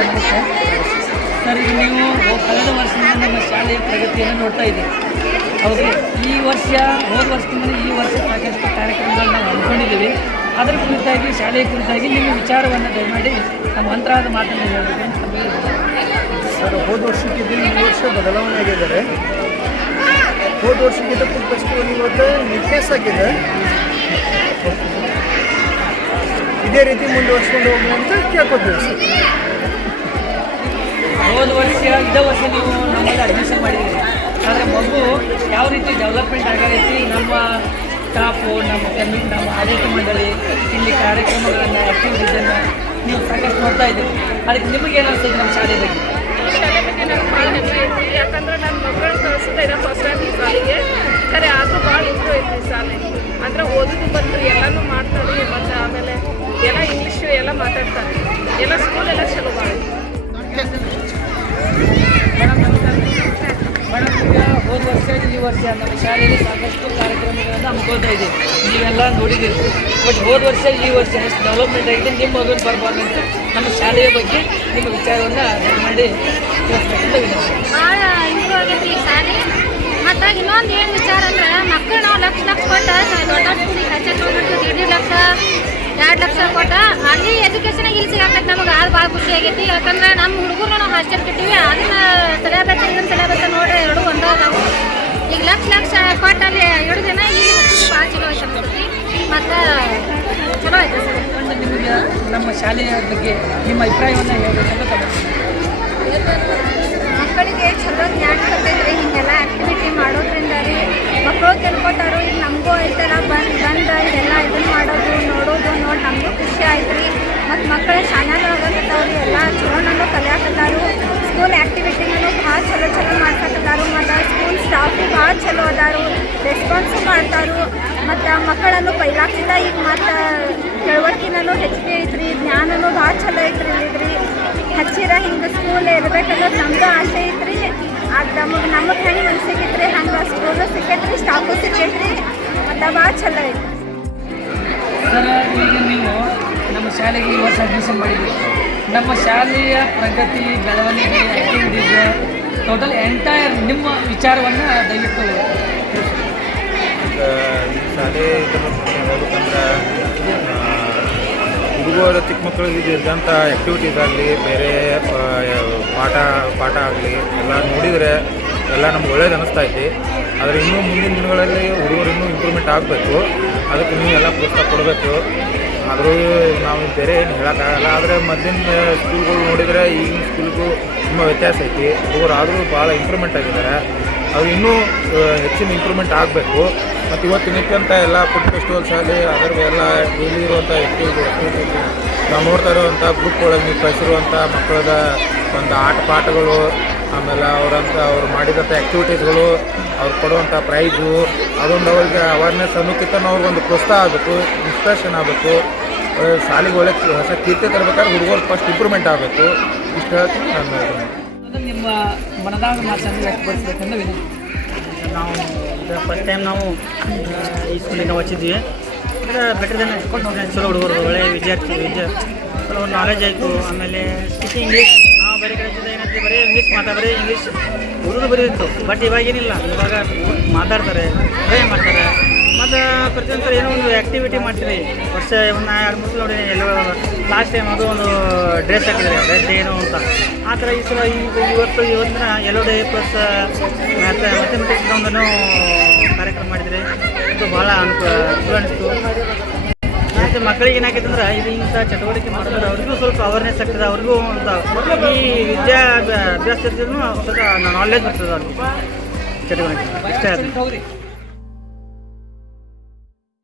Sir ನಮಸ್ತೆ. Sir ಈಗ ನೀವು ಕಳೆದ ವರ್ಷದಿಂದ ನಮ್ಮ ಶಾಲೆಯ ಪ್ರಗತಿಯನ್ನು ನೋಡ್ತಾ ಇದ್ದೀವಿ. ಹೌದು, ಈ ವರ್ಷ ಹೋದ ವರ್ಷದಿಂದ ಈ ವರ್ಷ ಸಾಕಷ್ಟು ಕಾರ್ಯಕ್ರಮಗಳನ್ನ ನಾವು ಹಮ್ಮಿಕೊಂಡಿದ್ದೀವಿ. ಅದರ ಕುರಿತಾಗಿ ಶಾಲೆಯ ಕುರಿತಾಗಿ ನಿಮ್ಮ ವಿಚಾರವನ್ನು ದಯಮಾಡಿ ನಮ್ಮ ಮಂತ್ರಾದ ಮಾತನ್ನು ಹೇಳಬೇಕು ಅಂತ ಸರ್, ಹೋದ ವರ್ಷಕ್ಕಿಂತ ಈ ವರ್ಷ ಬದಲಾವಣೆ ಆಗಿದ್ದಾರೆ. ಹೋದ ವರ್ಷಕ್ಕಿಂತ ಫುಡ್ ಫೆಸ್ಟಿವಲ್ ಇವತ್ತು ನೀಟ್ನೆಸ್ ಆಗಿದೆ. ಇದೇ ರೀತಿ ಮುಂದುವರ್ಸ್ಕೊಂಡು ಹೋಗ್ಲಿ ಅಂತ ಕೇಳ್ಕೊತೀವಿ ಸರ್. ಹೋದ ವರ್ಷ ಇದೇ ವರ್ಷ ನೀವು ನಮ್ಮಲ್ಲಿ ಅಡ್ಮಿಷನ್ ಮಾಡಿದ್ದೀರಿ. ಆದರೆ ಮಗು ಯಾವ ರೀತಿ ಡೆವಲಪ್ಮೆಂಟ್ ಆಗೈತಿ, ನಮ್ಮ ಸ್ಟಾಫು, ನಮ್ಮ ಆಡಳಿತ ಮಂಡಳಿ ಇಲ್ಲಿ ಕಾರ್ಯಕ್ರಮಗಳನ್ನು ಆ್ಯಕ್ಟಿವಿಟೀಸನ್ನು ನೀವು ಸಾಕಷ್ಟು ನೋಡ್ತಾ ಇದ್ದೀರಿ. ಅದಕ್ಕೆ ನಿಮಗೆ ಏನು ಅನಿಸ್ತದೆ ನಮ್ಮ ಶಾಲೆ ಬಗ್ಗೆ? ಶಾಲೆ ಬಗ್ಗೆ ನನಗೆ ಭಾಳ ಹೆಮ್ಮೆ ಐತಿ. ಯಾಕಂದ್ರೆ ನನ್ನ ಮಕ್ಕಳು ಕಳಿಸ್ತಾ ಇದ್ದೆ ಫಸ್ಟ್ ಟೈಮ್ ಈ ಶಾಲೆಗೆ. ಖರೆ ಆದರೂ ಭಾಳ ಇಂಪ್ರೂವ್ ಐತಿ ಈ ಶಾಲೆ. ಅಂದ್ರೆ ಓದೋದು ಬಂದ್ರಿ ಎಲ್ಲನೂ ಮಾಡ್ತಾರೆ. ಮತ್ತು ಆಮೇಲೆ ಎಲ್ಲ ಇಂಗ್ಲೀಷ್ ಎಲ್ಲ ಮಾತಾಡ್ತಾರೆ. ಎಲ್ಲ ಸ್ಕೂಲ್ ಎಲ್ಲ ಚಲೋ ಭಾಳ ಐತಿ. ಮೇಡಮ್, ಈಗ ಹೋದ ವರ್ಷ ಈ ವರ್ಷ ನಮ್ಮ ಶಾಲೆಯಲ್ಲಿ ಸಾಕಷ್ಟು ಕಾರ್ಯಕ್ರಮಗಳನ್ನು ಹಮ್ಮಿಕೊಳ್ತಾ ಇದ್ದೀವಿ. ನೀವೆಲ್ಲ ನೋಡಿದ್ದೀರಿ. ಬಟ್ ಹೋದ ವರ್ಷ ಈ ವರ್ಷ ಎಷ್ಟು ಡೆವಲಪ್ಮೆಂಟ್ ಆಗಿದೆ, ನಿಮ್ಮ ಮಗನ ಪರ್ಫಾರ್ಮೆನ್ಸ್ ನಮ್ಮ ಶಾಲೆಯ ಬಗ್ಗೆ ನಿಮ್ಮ ವಿಚಾರವನ್ನು ಮಾಡಿ ತಿಳಿಸ್ಬೇಕಂತ ವಿನಂತಿ. ಭಾಳ ಇಂಪ್ರೂವ್ ಆಗೈತಿ ಈ ಶಾಲೆ. ಮತ್ತು ಇನ್ನೊಂದು ಏನು ವಿಚಾರ ಅಂದ್ರೆ ಮಕ್ಕಳು ನಾವು ಲಕ್ಷ ಕೊಟ್ಟು ದೊಡ್ಡ ಸ್ಕೂಲಿಗೆ ಹಚ್ಚಕ್ಕೆ 1.5 ಲಕ್ಷ 2 ಲಕ್ಷ ಕೊಟ್ಟು ಅಲ್ಲಿ ಎಜುಕೇಷನಾಗ ಇಲ್ಲಿ ಸಿಗಾಕೈತಿ. ನಮಗೆ ಅದು ಭಾಳ ಖುಷಿ ಆಗೈತಿ. ಯಾಕಂದ್ರೆ ನಮ್ಮ ಹುಡುಗರು ನಾವು ಹಾಸ್ಟೆಲ್ ಕಟ್ಟಿವಿ. ಅದನ್ನ ಸಿಲೆಬಸ್ ಇದನ್ನ ಸಿಲೆಬಸ್ ನೋಡ್ರಿ ಎರಡು ಒಂದೇ ಅದಾವು. ಈಗ ಲಕ್ಷ ಕೊಟ್ಟು ಅಲ್ಲಿ 2 ದಿನ ಇಲ್ಲಿ ಭಾಳ ಚಲೋ ಐತೆ ಅನ್ಸುತ್ತೆ. ಮತ್ತು ಚಲೋ ಐತೆ ಸರ್. ನಿಮಗೆ ನಮ್ಮ ಶಾಲೆಯ ಬಗ್ಗೆ ನಿಮ್ಮ ಅಭಿಪ್ರಾಯವನ್ನು ಹೇಳಬೇಕಂತ ಮಕ್ಕಳಿಗೆ ಚಲೋ ಜ್ಞಾನ ಬರ್ತೈತ್ರಿ. ಹಿಂಗೆಲ್ಲ ಆ್ಯಕ್ಟಿವಿಟಿ ಮಾಡೋದ್ರಿಂದ ರೀ ಮಕ್ಕಳು ತಿಳ್ಕೊತಾರೋ. ಈಗ ನಮಗೂ ಐತಲ್ಲ ಬಂದು ಇದೆಲ್ಲ ಇದನ್ನು ಮಾಡೋದು ನೋಡೋದು ನೋಡಿ ನಮಗೂ ಖುಷಿ ಆಯ್ತು ರೀ. ಮತ್ತು ಮಕ್ಕಳು ಶಾನ್ಯಾಗತ್ತಾವ್ರಿ, ಎಲ್ಲ ಚಲೋನೂ ಕಲಿಯಾಕತ್ತಾರು. ಸ್ಕೂಲ್ ಆ್ಯಕ್ಟಿವಿಟಿನೂ ಭಾಳ ಚಲೋ ಮಾಡ್ಸಕತ್ತಾರು. ಮತ್ತು ಸ್ಕೂಲ್ ಸ್ಟಾಫು ಭಾಳ ಚಲೋ ಅದಾರು, ರೆಸ್ಪಾನ್ಸು ಮಾಡ್ತಾರು. ಮತ್ತು ಮಕ್ಕಳನ್ನು ಪೈಲಾಕ್ಸಿಂದ ಈಗ ಮತ್ತು ತಿಳುವಳಿಕೆನೂ ಹೆಚ್ಚಿಗೆ ಐತ್ರಿ. ಜ್ಞಾನನೂ ಭಾಳ ಚಲೋ ಐತ್ರಿ ಇಲ್ಲಿದ್ರಿ. ಹಚ್ಚಿರ ಹಿಂಗೆ ಸ್ಕೂಲ್ ಇರ್ಬೇಕನ್ನೋದು ನಮ್ಮದು ಆಸೆ ಐತ್ರಿ. ಅದು ನಮಗೆ ಹೆಂಗೆ ಅನ್ಸಿಕೈತ್ರಿ ಹಂಗೆ ಸ್ಕೂಲು ಸಿಕ್ಕೈತ್ರಿ, ಸ್ಟಾಫು ಸಿಕ್ಕೈತ್ರಿ. ಮತ್ತು ಭಾಳ ಚಲೋ ಐತಿ ಸರ್. ಈಗ ನೀವು ನಮ್ಮ ಶಾಲೆಗೆ ಈ ವರ್ಷ ಅಡ್ಮಿಷನ್ ಮಾಡಿದ್ದೀವಿ. ನಮ್ಮ ಶಾಲೆಯ ಪ್ರಗತಿ, ಬೆಳವಣಿಗೆ, ಆ್ಯಕ್ಟಿವಿಟೀಸ್, ಟೋಟಲ್ ಎಂಟೈರ್ ನಿಮ್ಮ ವಿಚಾರವನ್ನು ದಯವಿಟ್ಟು ಶಾಲೆ ಹೇಳ್ಬೇಕಂದ್ರೆ ಹುಡುಗರು ಚಿಕ್ಕ ಮಕ್ಕಳಿಗೆ ಇದ್ದಂಥ ಆ್ಯಕ್ಟಿವಿಟೀಸ್ ಆಗಲಿ, ಬೇರೆ ಪಾಠ ಆಗಲಿ ಎಲ್ಲ ನೋಡಿದರೆ ಎಲ್ಲ ನಮ್ಗೆ ಒಳ್ಳೇದು ಅನ್ನಿಸ್ತಾ ಐತಿ. ಆದರೆ ಇನ್ನೂ ಮುಂದಿನ ದಿನಗಳಲ್ಲಿ ಹುಡುಗರು ಇನ್ನೂ ಇಂಪ್ರೂವ್ಮೆಂಟ್ ಆಗಬೇಕು. ಅದಕ್ಕೆ ನೀವು ಎಲ್ಲ ಪ್ರೋತ್ಸಾಹ ಕೊಡಬೇಕು. ಆದರೂ ನಾವು ಬೇರೆ ಏನು ಹೇಳೋಕ್ಕಾಗಲ್ಲ. ಆದರೆ ಮೊದಲಿನ ಸ್ಕೂಲ್ಗಳು ನೋಡಿದರೆ ಈಗಿನ ಸ್ಕೂಲ್ಗೂ ತುಂಬ ವ್ಯತ್ಯಾಸ ಐತಿ. ಹುಡುಗರು ಆದರೂ ಭಾಳ ಇಂಪ್ರೂವ್ಮೆಂಟ್ ಆಗಿದ್ದಾರೆ. ಅದು ಇನ್ನೂ ಹೆಚ್ಚಿನ ಇಂಪ್ರೂವ್ಮೆಂಟ್ ಆಗಬೇಕು. ಮತ್ತು ಇವತ್ತಿನಕ್ಕಂತ ಎಲ್ಲ ಫುಡ್ ಫೆಸ್ಟಿವಲ್ ಶಾಲೆ ಅದರ ಎಲ್ಲ ಡೈಲಿ ಇರುವಂಥ ಆ್ಯಕ್ಟಿವಿಟೀಸ್ ನಾವು ನೋಡ್ತಾ ಇರುವಂಥ ಗ್ರೂಪ್ ಒಳಗೆ ನೀವು ಕಳಿಸಿರುವಂಥ ಮಕ್ಕಳದ ಒಂದು ಪಾಠಗಳು, ಆಮೇಲೆ ಅವ್ರು ಮಾಡಿದಂಥ ಆ್ಯಕ್ಟಿವಿಟೀಸ್ಗಳು, ಅವ್ರು ಕೊಡುವಂಥ ಪ್ರೈಜು, ಅದೊಂದು ಅವ್ರಿಗೆ ಅವೇರ್ನೆಸ್ ಅನ್ನೋಕ್ಕಿಂತ ಅವ್ರಿಗೊಂದು ಪ್ರೋತ್ಸಾಹ ಆಗಬೇಕು, ಇನ್ಸ್ಪಿರೇಷನ್ ಆಗಬೇಕು. ಶಾಲೆಗೆ ಒಳ್ಳೆ ಹೊಸ ಕೀರ್ತಿ ತರಬೇಕಾದ್ರೆ ಹುಡುಗರು ಫಸ್ಟ್ ಇಂಪ್ರೂವ್ಮೆಂಟ್ ಆಗಬೇಕು. ಇಷ್ಟು ಹೇಳ್ತೀನಿ ನಾನು. ನಿಮ್ಮ ಮನದಾಗ ಮಾತನ್ನು ವ್ಯಕ್ತಪಡಿಸಬೇಕಂತ ವಿನಂತಿ. ನಾವು ಫಸ್ಟ್ ಟೈಮ್ ನಾವು ಈ ಸ್ಕೂಲಿಂದ ಹಚ್ಚಿದ್ವಿ. ಅಂದರೆ ಬೆಟರ್ ದೆನ್ ಚಲೋ ಹುಡುಗರು, ಒಳ್ಳೆಯ ವಿದ್ಯಾರ್ಥಿ ಚಲೋ ನಾಲೆಜ್ ಆಯಿತು. ಆಮೇಲೆ ಸ್ಪೀಕಿಂಗ್ ಇಂಗ್ಲೀಷ್ ನಾವು ಬೇರೆ ಕಡೆ ಏನಂತೀವಿ, ಬರೀ ಇಂಗ್ಲೀಷ್ ಓದೋದು ಬರೀತಿತ್ತು. ಬಟ್ ಇವಾಗೇನಿಲ್ಲ, ಇವಾಗ ಮಾತಾಡ್ತಾರೆ, ಟ್ರೈ ಮಾಡ್ತಾರೆ. ಮತ್ತು ಪ್ರತಿಯೊಂದು ಸಲ ಏನೋ ಒಂದು ಆ್ಯಕ್ಟಿವಿಟಿ ಮಾಡ್ತೀವಿ. ವರ್ಷ ಒಂದು 2-3 ನೋಡಿ ಎಲ್ಲೋ ಲಾಸ್ಟ್ ಟೈಮ್ ಅದು ಒಂದು ಡ್ರೆಸ್ ಹಾಕಿದ್ದಾರೆ, ರೆಡ್ ಏನೋ ಅಂತ. ಆ ಥರ ಈ ಸಲ ಇವತ್ತಿನ ಎಲ್ಲೋ ಡೇ ಪ್ಲಸ್ ಮ್ಯಾಥಮೆಟಿಕ್ಸ್ ಒಂದು ಕಾರ್ಯಕ್ರಮ ಮಾಡಿದರೆ ಇದು ಭಾಳ ಚಲೋ ಅನಿಸ್ತು. ಮತ್ತು ಮಕ್ಕಳಿಗೆ ಏನಾಗೈತೆ ಅಂದ್ರೆ ಇದು ಇಂಥ ಚಟುವಟಿಕೆ ಮಾಡಿದ್ರೆ ಅವ್ರಿಗೂ ಸ್ವಲ್ಪ ಅವೇರ್ನೆಸ್ ಆಗ್ತದೆ. ಅವ್ರಿಗೂ ಈ ಅಭ್ಯಾಸದಿಂದ ಸ್ವಲ್ಪ ನಾಲೆಜ್ ಬರ್ತದೆ ಅವ್ರಿಗೆ ಚಟುವಟಿಕೆ. ಇಷ್ಟೇ